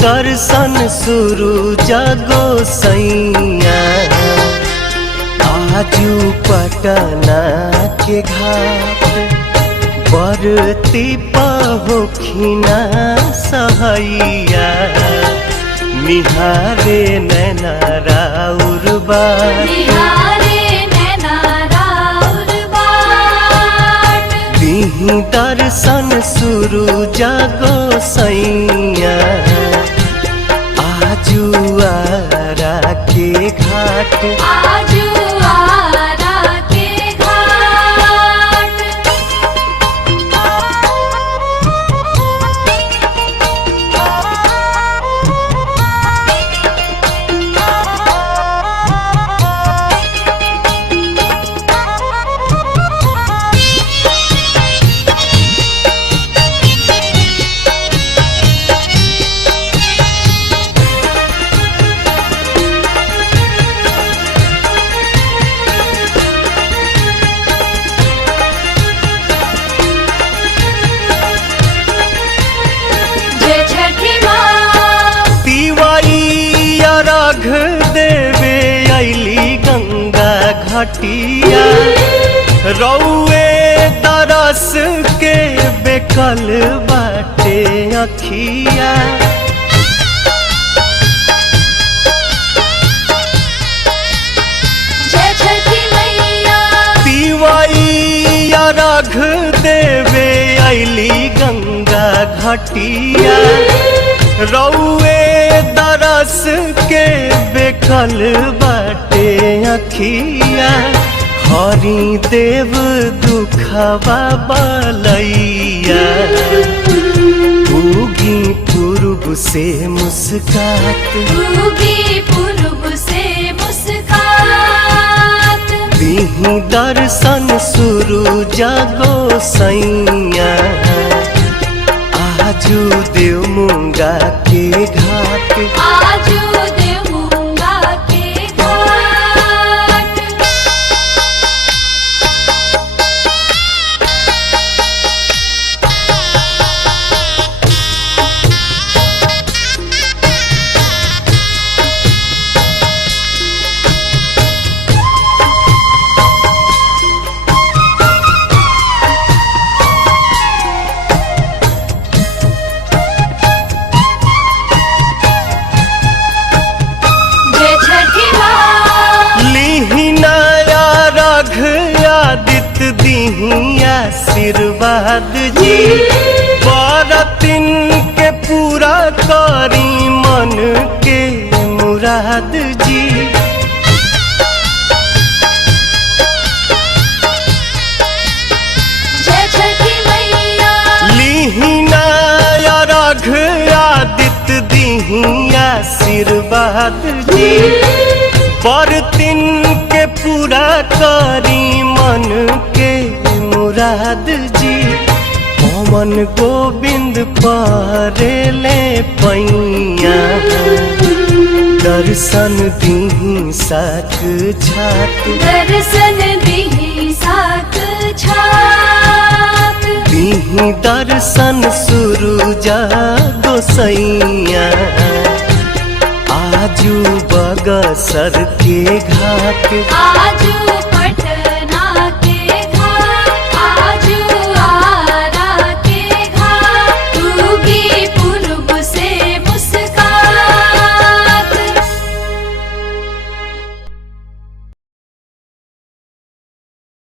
दर्शन शुरू जागो सैया आजू पटना के घाट बरती पहोखिना सहैया निहारे नैना राउर बाट दीही दर्शन शुरू जागो सैया आजू आरा के घाट देवे अली गंगा घाटिया रौए तरस के बेकल बाटे अखिया तिवाइया रघ देवे अली गंगा घाटिया रौए दरस के बेकल बाटे अखिया हरि देव दुखवा बलैया उगी पूर्व से मुस्कात दीही दर्शन शुरू जागो सैया आजू देव मुंगा के घाट आदित्य दीही आशीर्वाद जी बरतिन के पूरा करी मन के मुराद जी लीहिना रघ आदित्य दीही आशीर्वाद जी बरतिन के पूरा करी मन के मुराद जी पवन गोविंद परेले पैया दर्शन दीही साक छात दीही दर्शन शुरू जागो सैया आजू बगसर के घाट